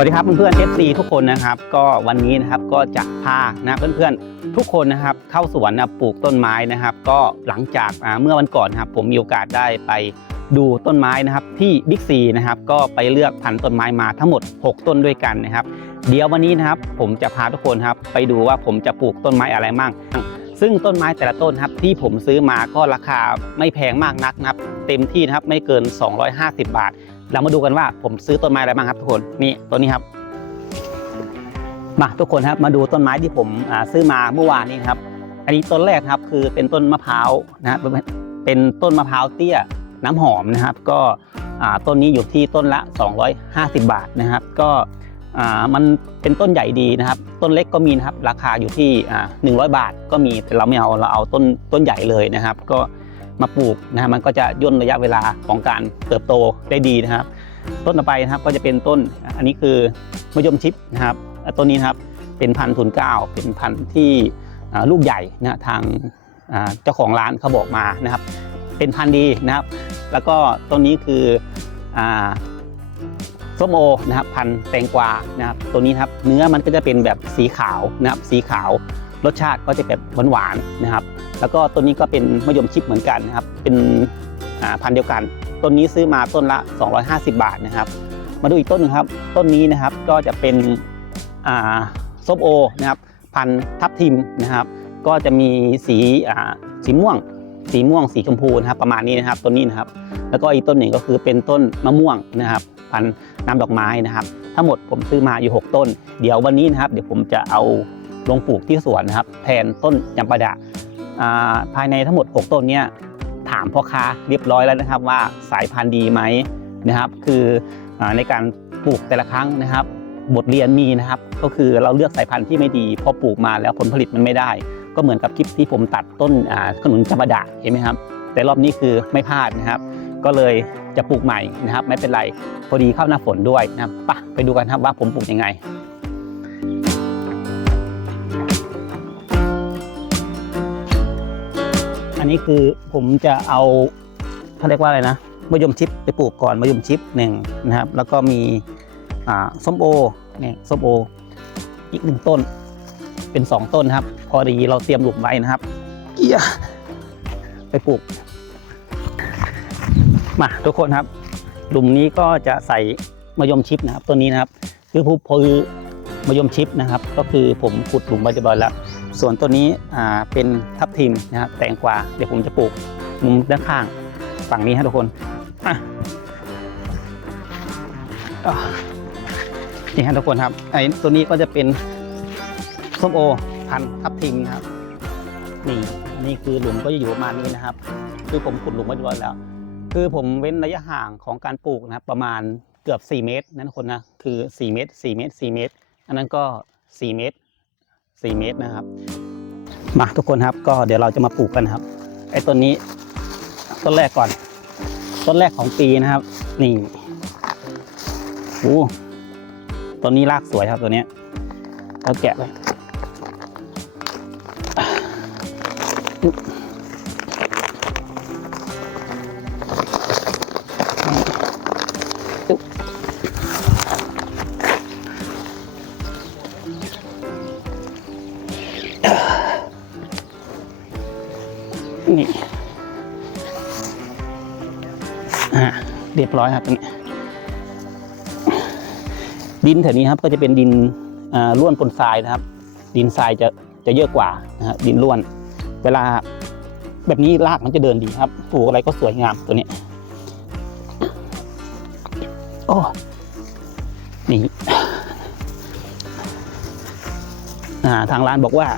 วัสดีครับเพื่อนๆ FC ทุกคนนะครับ ก็วันนี้นะครับก็จะพานะเพื่อนๆ ทุกคนนะครับเข้าสวนนะปลูกต้นไม้นะครับ ก็หลังจากเมื่อวันก่อนนะครับผมมีโอกาสได้ไปดูต้นไม้นะครับที่บิ๊กซีนะครับก็ไปเลือกพันต้นไม้มาทั้งหมด 6 ต้นด้วยกันนะครับ เดี๋ยววันนี้นะครับผมจะพาทุกคนครับไปดูว่าผมจะปลูกต้นไม้อะไรมั่งซึ่งต้นไม้แต่ละต้นครับที่ผมซื้อมาก็ราคาไม่แพงมากนักนะครับ เต็มที่นะครับไม่เกิน 250 บาท เรามาดูกันว่าผมซื้อต้นไม้อะไรบ้างครับทุกคนนี่ต้นนี้ครับ มาทุกคนครับมาดูต้นไม้ที่ผมซื้อมาเมื่อวานนี้ครับ อันนี้ต้นแรกครับคือเป็นต้นมะพร้าวนะครับเป็นต้นมะพร้าวเตี้ยน้ำหอมนะครับ ก็ต้นนี้อยู่ที่ต้นละ 250 บาทนะครับ ก็มันเป็นต้นใหญ่ดีนะครับ ต้นเล็กก็มีนะครับ ราคาอยู่ที่ 100 บาทก็มีแต่เราไม่เอาเราเอาต้นต้นใหญ่เลยนะครับ ก็ มาปลูกนะฮะมันก็จะย่นระยะเวลาของการเติบโตได้ดีนะครับ ต้นต่อไปนะครับก็จะเป็นต้นอันนี้คือมะยมชิปนะครับต้นนี้นะครับเป็นพันธุ์ทุนเก้าเป็นพันธุ์ที่ลูกใหญ่นะทางอ่าเจ้าของร้านเขาบอกมานะครับ เป็นพันธุ์ดีนะครับ แล้วก็ต้นนี้คือส้มโอนะครับพันธุ์แตงกวานะครับตัวนี้ครับเนื้อมันก็จะเป็นแบบสีขาวนะครับสีขาว รสชาติก็จะแบบหวานๆนะครับ แล้วก็ต้นนี้ก็เป็นมะยมชิปเหมือนกันนะครับ เป็นพันธุ์เดียวกัน ต้นนี้ซื้อมาต้นละ 250 บาทนะครับ มาดูอีกต้นนึงครับ ต้นนี้นะครับก็จะเป็นส้มโอนะครับ พันธุ์ทับทิมนะครับ ก็จะมีสีสีม่วง สีม่วง สีชมพูนะครับ ประมาณนี้นะครับ ต้นนี้นะครับ แล้วก็อีกต้นหนึ่งก็คือเป็นต้นมะม่วงนะครับ พันธุ์น้ำดอกไม้นะครับ ทั้งหมดผมซื้อมาอยู่ 6 ต้น เดี๋ยววันนี้นะครับ เดี๋ยวผมจะเอา ลงปลูกที่สวนนะครับ แทนต้นจำปาดะาภายในทั้งหมด 6 ต้นเนี้ยถามพ่อค้าเรียบร้อยแล้วนะครับว่าสายพันธุ์ดีไหมนะครับ คืออในการปลูกแต่ละครั้งนะครับ บทเรียนมีนะครับ ก็คือเราเลือกสายพันธุ์ที่ไม่ดีพอปลูกมาแล้วผลผลิตมันไม่ได้ ก็เหมือนกับคลิปที่ผมตัดต้นขนุนจำปาดะเห็นไหมครับ แต่รอบนี้คือไม่พลาดนะครับ ก็เลยจะปลูกใหม่นะครับ ไม่เป็นไรพอดีเข้าหน้าฝนด้วยนะครับไปะไปดูกันครับว่าผมปลูกยังไง อันนี้คือผมจะเอาเขาเรียกว่าอะไรนะมะยมชิปไปปลูกก่อนมะยมชิปหนึ่งนะครับ แล้วก็มีส้มโอเนี่ยส้มโออีกหนึ่งต้น เป็นสองต้นครับ พอดีเราเตรียมหลุมไว้นะครับเอียไปปลูก มาทุกคนครับ หลุมนี้ก็จะใส่มะยมชิปนะครับต้นนี้นะครับ คือผู้คือมะยมชิปนะครับ ก็คือผมขุดหลุมไว้เรียบร้อยแล้ว ส่วนตัวนี้เป็นทับทิมนะครับแตงกวาเดี๋ยวผมจะปลูกมุมด้านข้างฝั่งนี้ฮะทุกคนอะอะนี่ฮะทุกคนครับไอ้ตัวนี้ก็จะเป็นส้มโอพันทับทิมนะครับ นี่นี่คือหลุมก็จะอยู่ประมาณนี้นะครับ คือผมขุดหลุมไว้เรียบร้อยแล้ว คือผมเว้นระยะห่างของการปลูกนะครับ ประมาณเกือบ 4 เมตรนั่นคนนะคือ 4 เมตร 4 เมตร 4 เมตร อันนั้นก็ 4 เมตร 4 เมตรนะครับ มาทุกคนครับก็เดี๋ยวเราจะมาปลูกกันครับ ไอ้ต้นนี้ต้นแรกก่อน ต้นแรกของปีนะครับ นี่โอ้ต้นนี้รากสวยครับตัวนี้เราแกะไป อ่าเรียบร้อยครับตรงนี้ดินแถวนี้ครับก็จะเป็นดินอ่าร่วนปนทรายนะครับ ดินทรายจะจะเยอะกว่านะฮะดินร่วน เวลาแบบนี้รากมันจะเดินดีครับปลูกอะไรก็สวยงามตัวนี้โอ้นี่อ่าทางร้านบอกว่า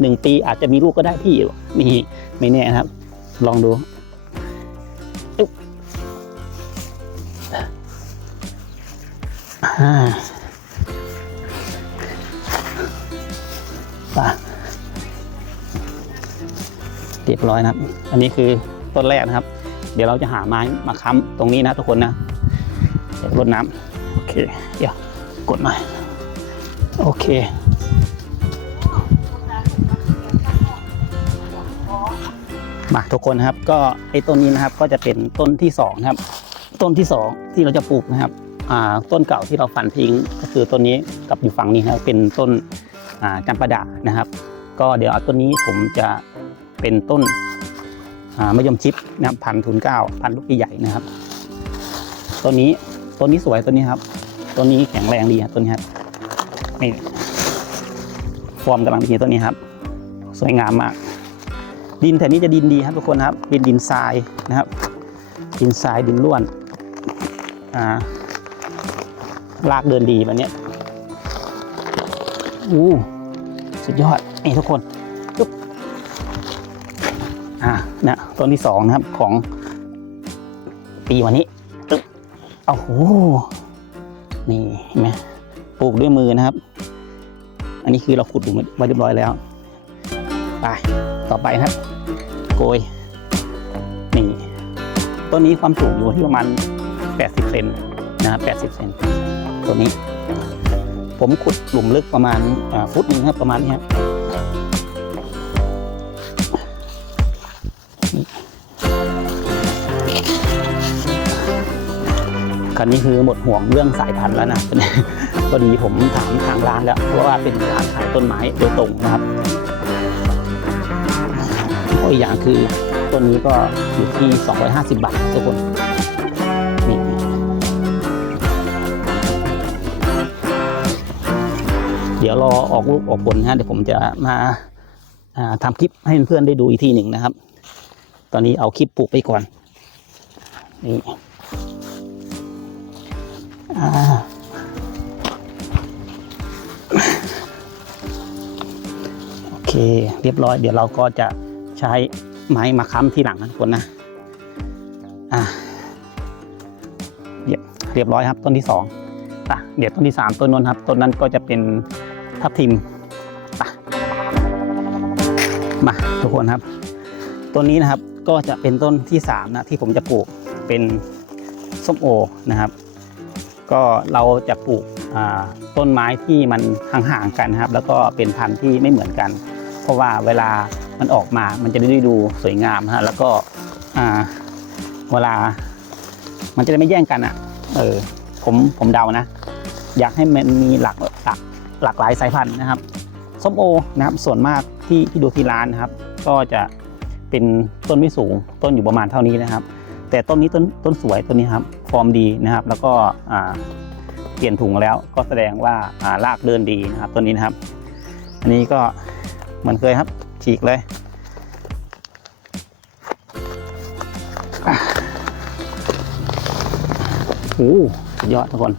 หนึ่งปีอาจจะมีลูกก็ได้พี่นี่ไม่แน่นะครับ ลองดู อ่าไปเรียบร้อยนะครับ อันนี้คือต้นแรกนะครับ เดี๋ยวเราจะหาไม้มาค้ำตรงนี้นะทุกคนนะเดี๋ยวรดน้ำโอเค เดี๋ยวกดหน่อย โอเคมาทุกคนครับก็ไอ้ต้นนี้นะครับก็จะเป็นต้นที่สองนะครับ ต้นที่สองที่เราจะปลูกนะครับ ต้นเก่าที่เราฟันทิ้งก็คือต้นนี้กับอยู่ฝั่งนี้ครับเป็นต้นจำปาดานะครับ ก็เดี๋ยวเอาต้นนี้ผมจะเป็นต้นมะยมชิปนะครับพันทุนเก้าพันลูกใหญ่ๆนะครับต้นนี้ต้นนี้สวยต้นนี้ครับต้นนี้แข็งแรงดีครับต้นนี้ครับนี่ฟอร์มกำลังดีต้นนี้ครับ สวยงามมาก ดินแถวนี้จะดินดีครับทุกคนครับเป็นดินทรายนะครับ ดินทรายดินร่วนอ่า รากเดินดีแบบเนี้ยอู้สุดยอดนี่ทุกคนปึ๊บอ่านะต้นที่สองนะครับของปีวันนี้ตึ๊บโอ้โหนี่เห็นไหมปลูกด้วยมือนะครับ อันนี้คือเราขุดหลุมไว้เรียบร้อยแล้วไปต่อไปนะครับ โกยนี่ต้นนี้ความสูงอยู่ที่ประมาณ 80 เซนนะครับ80 เซน ตัวนี้ ผมขุดหลุมลึกประมาณฟุตหนึงครับประมาณนี้ครับคันนี้คือหมดห่วงเรื่องสายพันธุ์แล้วนะพอดีผมถามทางร้านแล้วเพราะว่าเป็นร้านขายต้นไม้โดยตรงนะครับอีกอย่างคือต้นนี้ก็อยู่ที่ 250 บาททุกคน เดี๋ยวรอออกลูกออกผลนะฮะเดี๋ยวผมจะมาอ่าทำคลิปให้เพื่อนได้ดูอีกทีหนึ่งนะครับ ตอนนี้เอาคลิปปลูกไปก่อนนี่โอเค เรียบร้อย เดี๋ยวเราก็จะใช้ไม้มาค้ำที่หลังนะทุกคนนะอ่าเรียบร้อยครับต้นที่สองอะเดี๋ยวต้นที่สามต้นนั้นครับต้นนั้นก็จะเป็น ทับทิมมาทุกคนครับ ต้นนี้นะครับก็จะเป็นต้นที่สามนะที่ผมจะปลูกเป็นส้มโอนะครับ ก็เราจะปลูกต้นไม้ที่มันห่างๆกันนะครับ แล้วก็เป็นพันธุ์ที่ไม่เหมือนกัน เพราะว่าเวลามันออกมา มันจะได้ดูสวยงามฮะแล้วก็เวลา มันจะได้ไม่แย่งกันอะ เออ ผมผมเดานะ อยากให้มันมีหลากหลาก หลากหลายสายพันธุ์นะครับส้มโอนะครับส่วนมากที่ที่ดูที่ร้านนะครับ ก็จะเป็นต้นไม่สูงต้นอยู่ประมาณเท่านี้นะครับ แต่ต้นนี้ต้นต้นสวยต้นนี้ครับฟอร์มดีนะครับ แล้วก็เปลี่ยนถุงแล้วก็แสดงว่าอ่ารากเดินดีนะครับต้นนี้นะครับ อันนี้ก็เหมือนเคยครับฉีกเลยอะโอ้ยอดทุกคน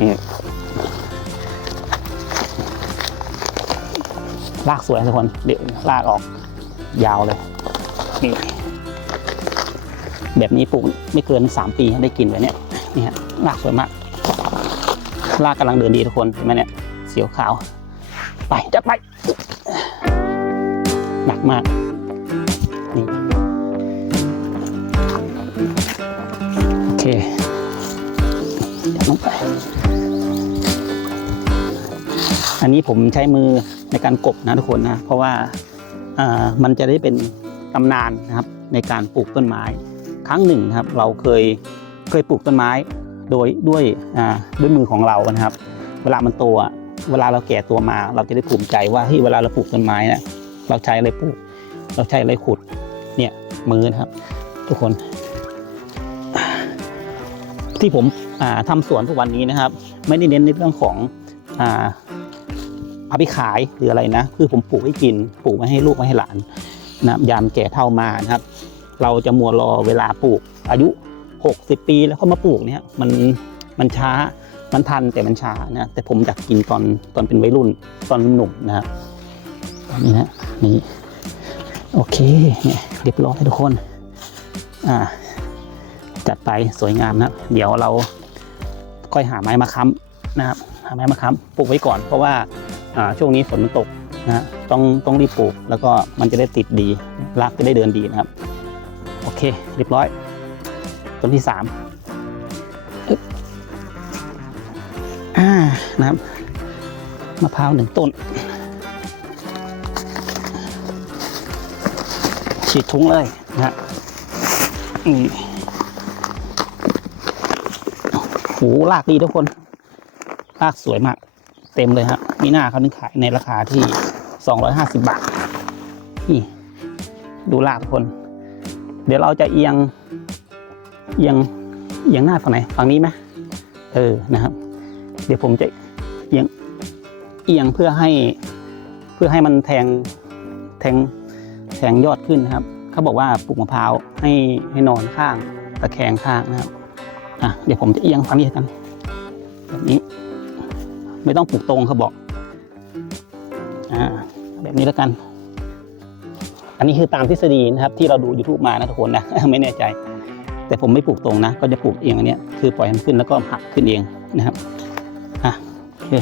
นี่ ลากสวยทุกคนเดี๋ยวลากออกยาวเลยนี่แบบนี้ปลูกไม่เกิน 3 ปีได้กินแบบเนี้ยนี่ฮะลากสวยมาก ลากกำลังเดินดีทุกคนเห็นไหมเนี่ยเสียวขาว ไปจัดไปหนักมากนี่โอเคลงไป อันนี้ผมใช้มือในการกบนะทุกคนนะ เพราะว่ามันจะได้เป็นตำนานนะครับในการปลูกต้นไม้ ครั้งหนึ่งนะครับ เราเคยเคยปลูกต้นไม้โดยด้วยด้วยมือของเรานะครับ เวลามันโตอะเวลาเราแก่ตัวมา เราจะได้ภูมิใจว่าเฮ้ยเวลาเราปลูกต้นไม้นะเราใช้อะไรปลูก เราใช้อะไรขุดเนี่ยมือนะครับ ทุกคน ที่ผมอ่าทำสวนทุกวันนี้นะครับ ไม่ได้เน้นในเรื่องของอ เอาไปขายหรืออะไรนะ คือผมปลูกให้กินปลูกไว้ให้ลูกไว้ให้หลานนะยามแก่เท่ามานะครับ เราจะมัวรอเวลาปลูก อายุ 60 ปีแล้วเขามาปลูกเนี่ยมันมันช้ามันทันแต่มันช้านะแต่ผมอยากกินตอนตอนเป็นวัยรุ่นตอนหนุ่มนะครับตอนนี้นะนี่โอเคเนี่ยเรียบร้อยทุกคนอ่าจัดไปสวยงามนะเดี๋ยวเราค่อยหาไม้มาค้ำนะครับหาไม้มาค้ำปลูกไว้ก่อนเพราะว่า ช่วงนี้ฝนมันตกนะต้องต้องรีบปลูกแล้วก็มันจะได้ติดดีรากจะได้เดินดีนะครับ โอเค เรียบร้อย ต้นที่สามอ่านะครับมะพร้าวหนึ่งต้น ฉีดทุ้งเลยนะฮะนี่โหลากดีทุกคน ลากสวยมาก เต็มเลยครับมีหน้าเขาถึงขายในราคาที่ 250 บาท นี่ ดูลากทุกคน เดี๋ยวเราจะเอียง เอียง เอียงหน้าฝั่งไหน ฝั่งนี้ไหมเออ นะครับ เดี๋ยวผมจะเอียง เอียงเพื่อให้ เพื่อให้มันแทง แทง แทงยอดขึ้นนะครับ เขาบอกว่าปลูกมะพร้าวให้ให้นอนข้าง ตะแคงข้างนะครับ อะ เดี๋ยวผมจะเอียงฝั่งนี้กัน ไม่ต้องปลูกตรงเขาบอกอ่าแบบนี้แล้วกัน อันนี้คือตามทฤษฎีนะครับ ที่เราดู YouTube มานะทุกคนนะ ไม่แน่ใจ แต่ผมไม่ปลูกตรงนะ ก็จะปลูกเองอันเนี้ยคือปล่อยให้มันขึ้นแล้วก็หักขึ้นเองนะครับอะโอเค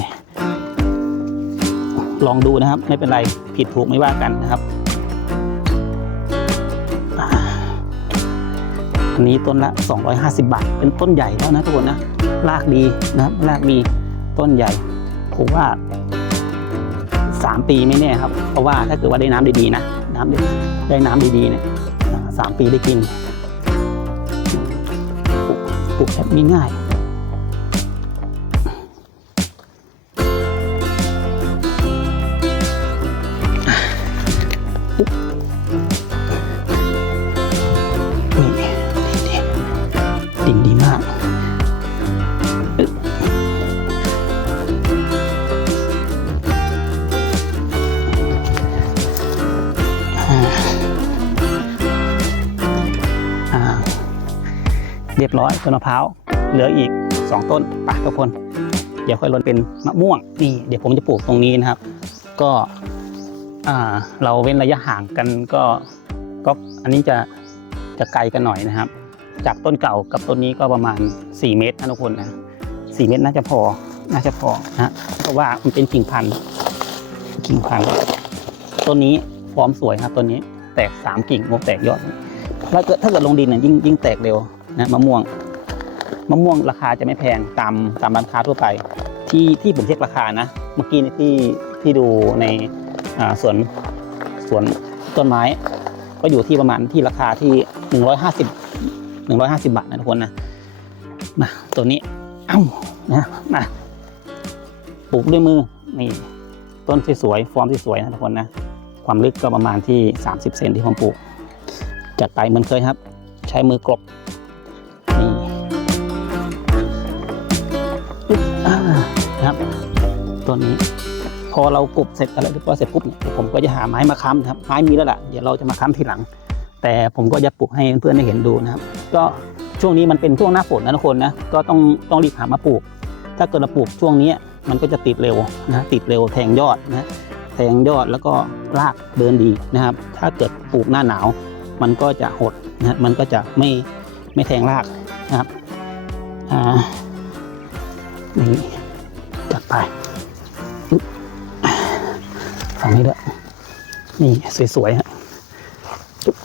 ลองดูนะครับ ไม่เป็นไรผิดถูกไม่ว่ากันนะครับอันนี้ต้นละ 250 บาท เป็นต้นใหญ่แล้วนะทุกคนนะรากดีนะครับรากดีต้นใหญ่ ผมว่า 3 ปีไม่แน่ครับ เพราะว่าถ้าเกิดว่าได้น้ำดีๆนะน้ำดีได้น้ำดีๆเนี่ยสามปีได้กินปลูกปลูกแบบง่าย ร้อยต้นมะพร้าวเหลืออีก 2 ต้นไปทุกคน เดี๋ยวค่อยลดเป็นมะม่วงนี่เดี๋ยวผมจะปลูกตรงนี้นะครับ ก็เราเว้นระยะห่างกันก็ก็อันนี้จะจะไกลกันหน่อยนะครับ จากต้นเก่ากับต้นนี้ก็ประมาณ 4 เมตรนะทุกคนนะ4เมตรน่าจะพอน่าจะพอนะเพราะว่ามันเป็นกิ่งพันธุ์กิ่งพันธุ์ต้นนี้ฟอร์มสวยครับต้นนี้แตกสามกิ่งงกแตกยอดถ้าเกิดถ้าเกิดลงดินเนี่ยยิ่งยิ่งแตกเร็ว นะมะม่วงมะม่วงราคาจะไม่แพงตามตามร้านค้าทั่วไป ที่ที่ผมเช็คราคานะ เมื่อกี้นี่ที่ที่ดูในสวนสวนต้นไม้ ก็อยู่ที่ประมาณที่ราคาที่ 150 150 บาทนะทุกคนนะมาตัวนี้เอ้านะมาปลูกด้วยมือนี่ต้นสวยๆฟอร์มสวยๆนะทุกคนนะความลึกก็ประมาณที่ 30 เซนที่ผมปลูกจัดไปเหมือนเคยครับ ใช้มือกลบ ตัวนี้ พอเรากลบเสร็จอะไรเรียบร้อยเสร็จปุ๊บเนี่ยผมก็จะหาไม้มาค้ำนะครับไม้มีแล้วล่ะเดี๋ยวเราจะมาค้ำทีหลัง แต่ผมก็จะปลูกให้เพื่อนๆได้เห็นดูนะครับ ก็ช่วงนี้มันเป็นช่วงหน้าฝนนะทุกคนนะก็ต้องต้องรีบหามาปลูก ถ้าเกิดเราปลูกช่วงนี้มันก็จะติดเร็วนะติดเร็วแทงยอดนะแทงยอดแล้วก็รากเดินดีนะครับ ถ้าเกิดปลูกหน้าหนาว มันก็จะหดนะมันก็จะไม่ไม่แทงรากนะครับอ่านี่จัดไป ฝั่งนี้ด้วยนี่ สวยๆฮะปึ๊บ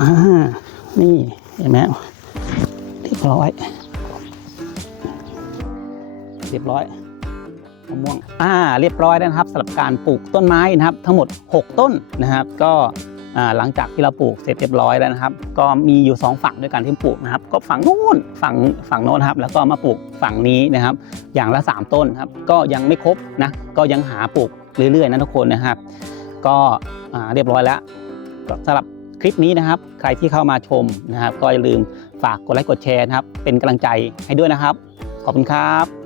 อ่านี่ เห็นไหมเรียบร้อย เรียบร้อยมะม่วงอ่า เรียบร้อยแล้วนะครับสำหรับการปลูกต้นไม้นะครับ ทั้งหมด 6 ต้นนะครับ ก็ หลังจากที่เราปลูกเสร็จเรียบร้อยแล้วนะครับ ก็มีอยู่ 2 ฝั่งด้วยกันที่ปลูกนะครับ ก็ฝั่งนู้นฝั่งฝั่งโน้นครับ แล้วก็มาปลูกฝั่งนี้นะครับ อย่างละ 3 ต้นครับ ก็ยังไม่ครบนะ ก็ยังหาปลูกเรื่อยๆนะทุกคนนะครับ ก็เรียบร้อยแล้วสำหรับคลิปนี้นะครับ ใครที่เข้ามาชมนะครับ ก็อย่าลืมฝากกดไลค์กดแชร์นะครับ เป็นกำลังใจให้ด้วยนะครับ ขอบคุณครับ